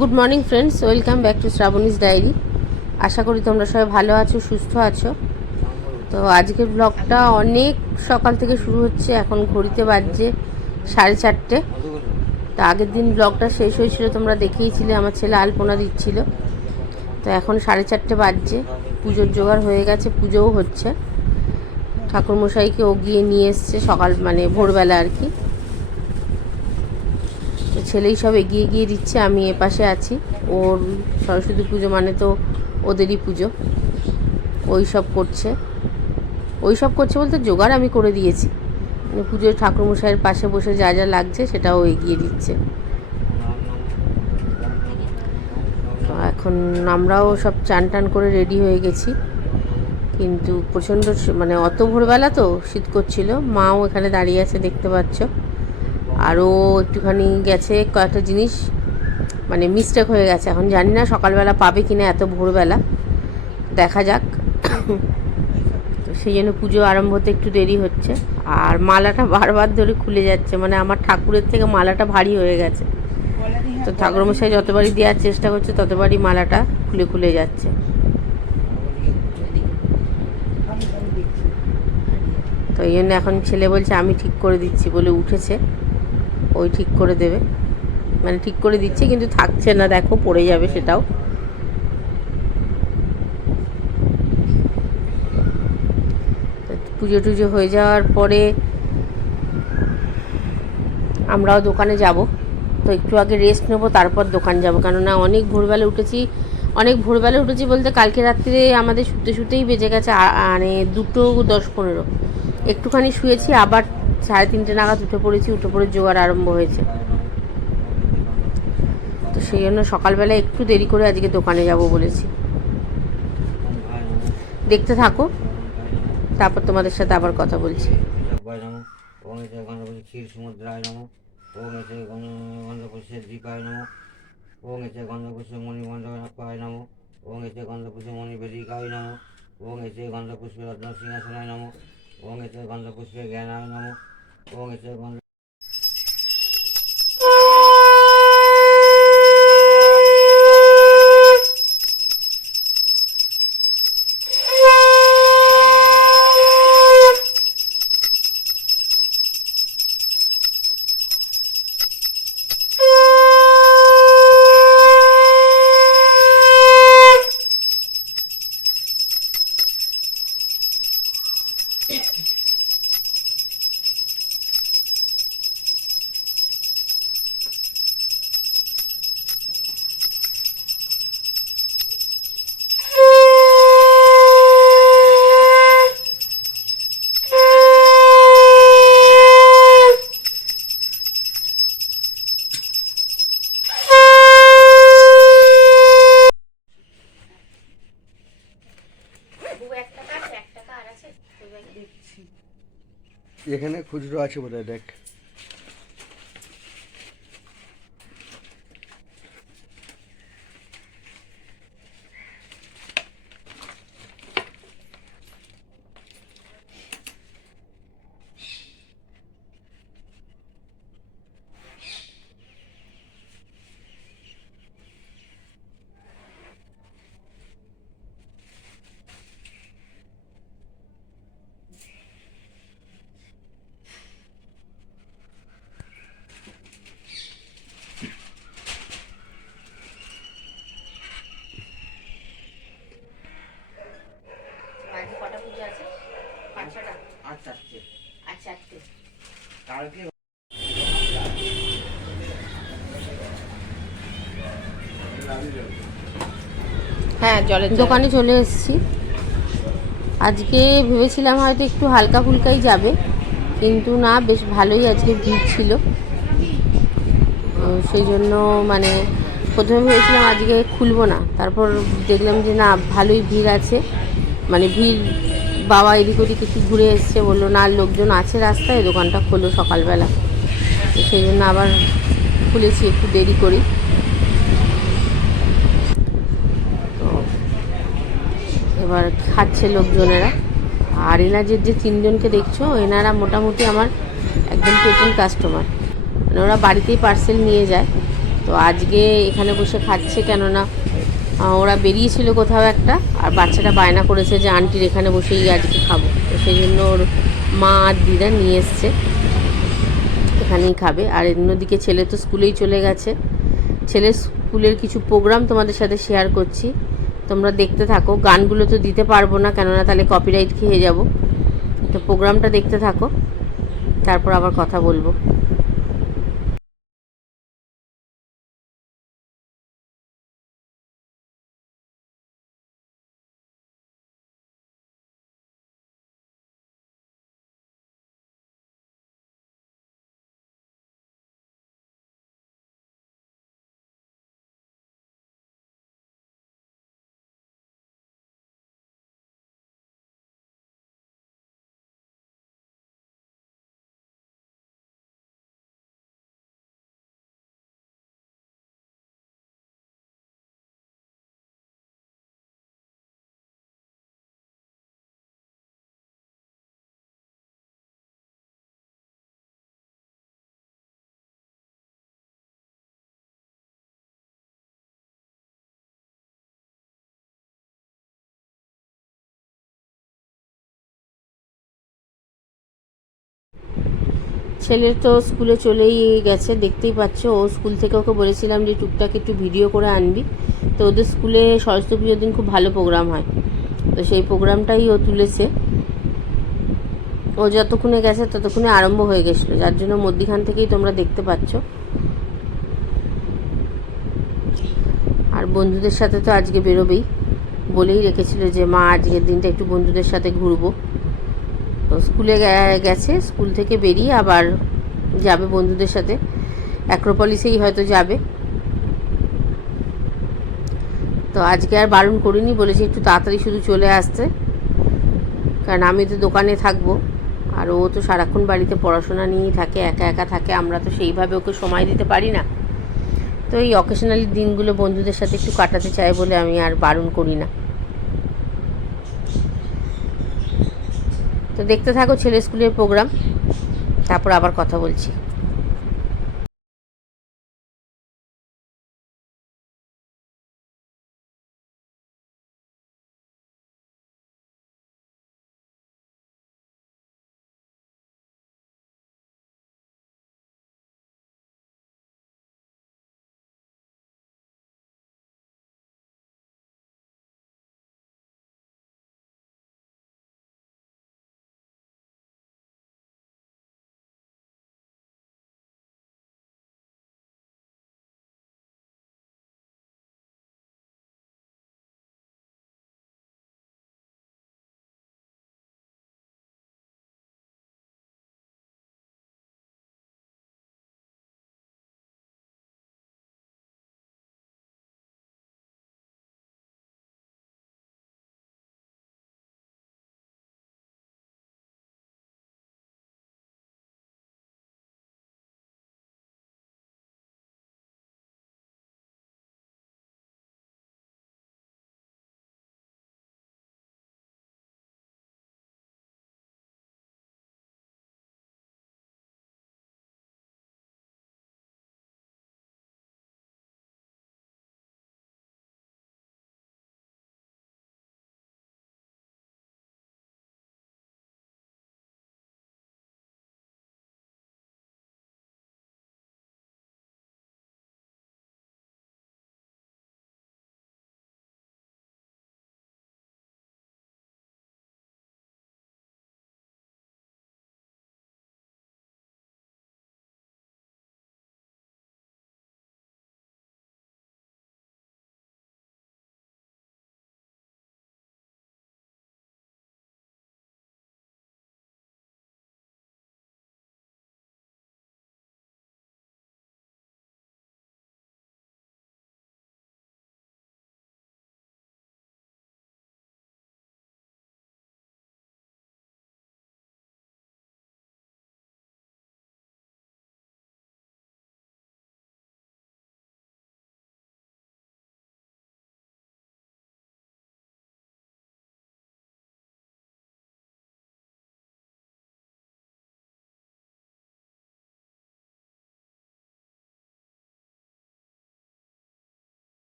Good morning friends, welcome back to Shrabani's diary. আশা করি তোমরা সবাই ভালো আছো, সুস্থ আছো। তো আজকের ব্লগটা অনেক সকাল থেকে শুরু হচ্ছে। এখন ঘড়িতে বাজছে 4:30। তো আগের দিন ব্লগটা শেষ হয়েছিল, তোমরা দেখেইছিলে, আমার ছেলে আলপনা দিচ্ছিল। তো এখন 4:30 বাজছে। পুজোর জোগাড় হয়ে গেছে, পুজোও হচ্ছে। ঠাকুরমশাইকে ও গিয়ে নিয়ে এসছে সকাল ভোরবেলা আর কি। তো ছেলেই সব এগিয়ে গিয়ে দিচ্ছে, আমি এপাশে আছি। ওর সরস্বতী পুজো মানে তো ওদেরই পুজো। ওই সব করছে বলতে জোগাড় আমি করে দিয়েছি। পুজোর ঠাকুরমশাইয়ের পাশে বসে যা যা লাগছে সেটাও এগিয়ে দিচ্ছে। তো এখন আমরাও সব চান টান করে রেডি হয়ে গেছি, কিন্তু প্রচণ্ড অত ভোরবেলা তো শীত করছিল। মাও এখানে দাঁড়িয়ে আছে, দেখতে পাচ্ছ। আরও একটুখানি গেছে, কয়েকটা জিনিস মিস্টেক হয়ে গেছে। এখন জানি না সকালবেলা পাবে কিনা, এত ভোরবেলা, দেখা যাক। তো সেই জন্য পুজো আরম্ভ হতে একটু দেরি হচ্ছে। আর মালাটা বারবার ধরে খুলে যাচ্ছে, আমার ঠাকুরের থেকে মালাটা ভারী হয়ে গেছে। তো ঠাকুরমশাই যতবারই দেওয়ার চেষ্টা করছে ততবারই মালাটা খুলে খুলে যাচ্ছে। তো এই জন্য এখন ছেলে বলছে আমি ঠিক করে দিচ্ছি বলে উঠেছে। ওই ঠিক করে দেবে, ঠিক করে দিচ্ছে, কিন্তু থাকছে না, দেখো পড়ে যাবে সেটাও। পুজো টুজো হয়ে যাওয়ার পরে আমরাও দোকানে যাব। তো একটু আগে রেস্ট নেবো, তারপর দোকান যাব। কেননা অনেক ভোরবেলা উঠেছি বলতে কালকে রাত্রে আমাদের শুতেই বেজে গেছে 2:10-15। একটুখানি শুয়েছি, আবার 3:30 নাগাদ উঠে পড়ে জোগাড় আরম্ভ হয়েছে। তো সেই জন্য সকালবেলা একটু দেরি করে আজকে দোকানে যাব বলেছি। দেখতে থাকো, তারপর তোমাদের সাথে আবার কথা বলছি। ক্ষীর সমুদ্রায় নম, ওম এতে গন্ধপুষ্পের দীপায় নম, ওম এতে গন্ধপুষ্পের মণিবন্ধপায় নম, ওম এতে গন্ধপুষ্পের মণিবেদিকায় নম, ওম এতে গন্ধপুষ্পের রত্ন সিংহাসনায় নম, ওম এতে গন্ধপুষ্পের জ্ঞানায় নম, ওম এতে গন্ধ। এখানে খুচরো আছে বোধহয়, দেখ। হ্যাঁ, জলের দোকানে চলে এসেছি। আজকে ভেবেছিলাম হয়তো একটু হালকা ফুলকাই যাবে, কিন্তু না, বেশ ভালোই আজকে ভিড় ছিল। সেই জন্য প্রথমে ভেবেছিলাম আজকে খুলবো না, তারপর দেখলাম যে না, ভালোই ভিড় আছে। ভিড়, বাবা এদিক ওদিক একটু ঘুরে এসছে, বললো না লোকজন আছে রাস্তায়, দোকানটা খোলো সকালবেলা। সেই জন্য আবার খুলেছি একটু দেরি করি। তো এবার খাচ্ছে লোকজনেরা। আর এনাদের যে 3জনকে দেখছো, এনারা মোটামুটি আমার একদম পেটেন্ট কাস্টমার। ওরা বাড়িতেই পার্সেল নিয়ে যায়। তো আজকে এখানে বসে খাচ্ছে, কেননা ওরা বেরিয়েছিল কোথাও একটা, আর বাচ্চাটা বায়না করেছে যে আন্টির এখানে বসেই আজকে খাবো। তো সেই জন্য ওর মা আর দিদা নিয়ে এসছে, এখানেই খাবে। আর অন্যদিকে ছেলে তো স্কুলেই চলে গেছে। ছেলের স্কুলের কিছু প্রোগ্রাম তোমাদের সাথে শেয়ার করছি, তোমরা দেখতে থাকো। গানগুলো তো দিতে পারবো না, কেননা তাহলে কপিরাইট খেয়ে যাব। তো প্রোগ্রামটা দেখতে থাকো, তারপর আবার কথা বলবো। ছেলের তো স্কুলে চলেই গেছে, দেখতেই পাচ্ছ। ও স্কুল থেকে ওকে বলেছিলাম যে টুকটাক একটু ভিডিও করে আনবি। তো ওদের স্কুলে সরস্বতী পুজোর দিন খুব ভালো প্রোগ্রাম হয়, তো সেই প্রোগ্রামটাই ও তুলেছে। ও যতক্ষণে গেছে ততক্ষণে আরম্ভ হয়ে গেছিলো, যার জন্য মধ্যিখান থেকেই তোমরা দেখতে পাচ্ছ। আর বন্ধুদের সাথে তো আজকে বেরোবেই, বলেই রেখেছিল যে মা আজকের দিনটা একটু বন্ধুদের সাথে ঘুরবো। তো স্কুলে গেছে, স্কুল থেকে বেরিয়ে আবার যাবে বন্ধুদের সাথে, অ্যাক্রোপলিসেই হয়তো যাবে। তো আজকে আর বারণ করিনি, বলেছি একটু তাড়াতাড়ি শুধু চলে আসতে, কারণ আমি তো দোকানে থাকবো। আর ও তো সারাক্ষণ বাড়িতে পড়াশোনা নিয়েই থাকে, একা একা থাকে, আমরা তো সেইভাবে ওকে সময় দিতে পারি না। তো এই অকেশনালি দিনগুলো বন্ধুদের সাথে একটু কাটাতে চাই বলে আমি আর বারণ করি না। তো দেখতে থাকো ছেলে স্কুলের প্রোগ্রাম, তারপর আবার কথা বলছি।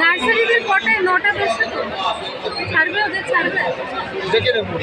নার্সারিদের কটায় 9টা বেজে তো ছাড়বে, ওদের ছাড়বে দেখে নেবো।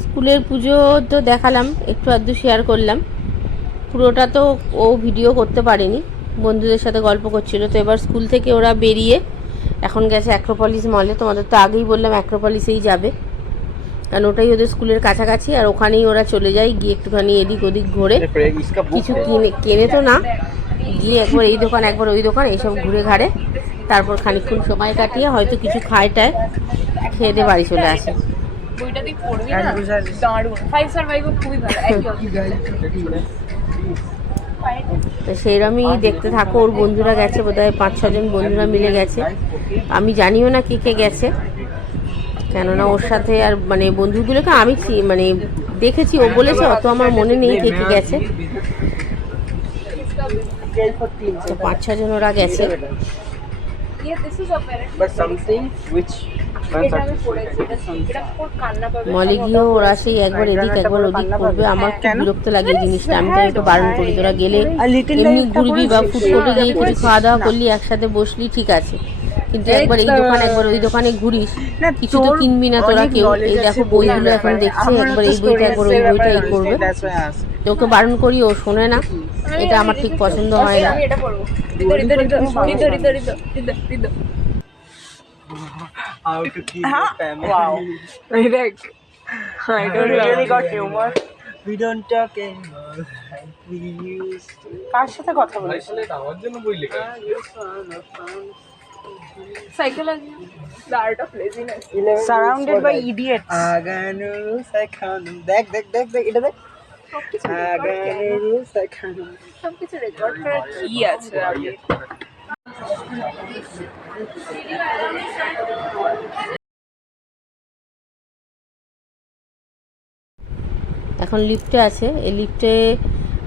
স্কুলের পুজো তো দেখালাম, একটু আধটু শেয়ার করলাম, পুরোটা তো ও ভিডিও করতে পারেনি, বন্ধুদের সাথে গল্প করছিল। তো এবার স্কুল থেকে ওরা বেরিয়ে এখন গেছে অ্যাক্রোপলিস মলে। তোমাদের তো আগেই বললাম অ্যাক্রোপলিসেই যাবে, কারণ ওটাই ওদের স্কুলের কাছাকাছি, আর ওখানেই ওরা চলে যায়, গিয়ে একটুখানি এদিক ওদিক ঘোরে, কিছু কেনে তো না, গিয়ে একবার এই দোকান একবার ওই দোকান এইসব ঘুরে ঘাড়ে, তারপর খানিকক্ষণ সময় কাটিয়ে হয়তো কিছু খায় টায়, খেয়ে দিয়ে বাড়ি চলে আসে। বইটা তুই পড়বি না, দারুণ। 5 সার্ভাইভার খুবই ভালো, একদম। তো সেইরকমই দেখতে থাকো। ওর বন্ধুরা গেছে, বোধহয় 5-6 জন বন্ধুরা মিলে গেছে, আমি জানিও না কে কে গেছে, কেননা ওর সাথে আর মানে বন্ধুগুলোকে আমি মানে দেখেছি, ও বলেছে, অত আমার মনে নেই কে কে গেছে। তো 5-6 জন ওরা গেছে। মলে গিয়েও ওরা সেই একবার এদিক একবার ওদিক করবে, আমার খুব বিরক্ত লাগে এই জিনিসটা। আমি তো একটু বারণ করি, তোরা গেলে এমনি ঘুরবি বা ফুডকোর্টে গিয়ে কিছু খাওয়া দাওয়া করলি, একসাথে বসলি, ঠিক আছে, কিন্তু একবার এই দোকান একবার ওই দোকানে ঘুরিস, কিছু তো কিনবি না তোরা কেউ। এই দেখো বইগুলো এখন দেখছে, একবার এই বইটা একবার ওই বইটা এই করবে, তোকে বারণ করি ও শোনে না, এটা আমার ঠিক পছন্দ হয় না। আমি এটা পড়বো। হৃদ। How to keep Huh? your family. Wow. Like, I don't We know. really got humor. We don't talk anymore like we used to. কার সাথে কথা বলেছিলে? Psychology. The art of laziness. Surrounded by idiots. আগানো সাইখানো দেখ দেখ দেখ দেখ এটা দেখ সবকিছু আগানো সাইখানো সবকিছু রেকর্ড করার কি আছে আগে? এখন লিফটে আছে, এই লিফটে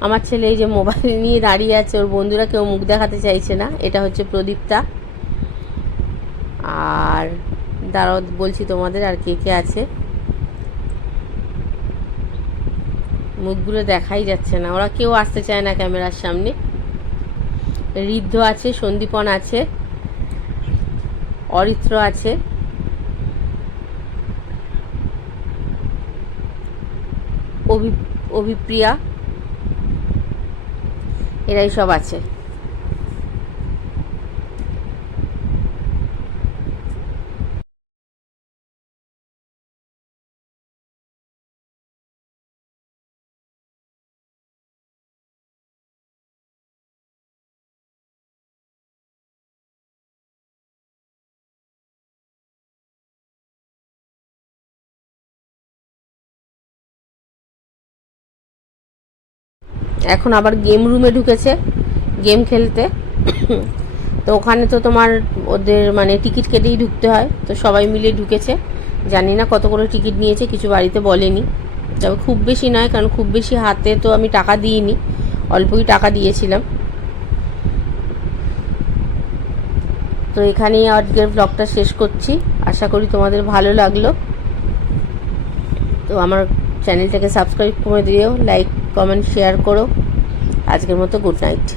আমার ছেলে এই যে মোবাইল নিয়ে দাঁড়িয়ে আছে, ওর বন্ধুরা কেউ মুখ দেখাতে চাইছে না। এটা হচ্ছে প্রদীপ্তা, আর দাঁড়াও বলছি তোমাদের আর কে কে আছে, মুখগুলো দেখাই যাচ্ছে না, ওরা কেউ আসতে চায় না ক্যামেরার সামনে। ঋদ্ধ আছে, সন্দীপন আছে, অরিত্র আছে, অভিপ্রিয়া, এরাই সব আছে। এখন আবার গেম রুমে ঢুকেছে গেম খেলতে। তো ওখানে তো তোমার ওদের মানে টিকিট কেটেই ঢুকতে হয়, তো সবাই মিলে ঢুকেছে। জানি না কত করে টিকিট নিয়েছে, কিছু বাড়িতে বলেনি, তবে খুব বেশি নয়, কারণ খুব বেশি হাতে তো আমি টাকা দিইনি, অল্পই টাকা দিয়েছিলাম। তো এখানেই আজকের ব্লগটা শেষ করছি, আশা করি তোমাদের ভালো লাগলো। তো আমার চ্যানেলটাকে সাবস্ক্রাইব করে দিও, লাইক কমেন্ট শেয়ার করো। আজকের মতো গুড নাইট।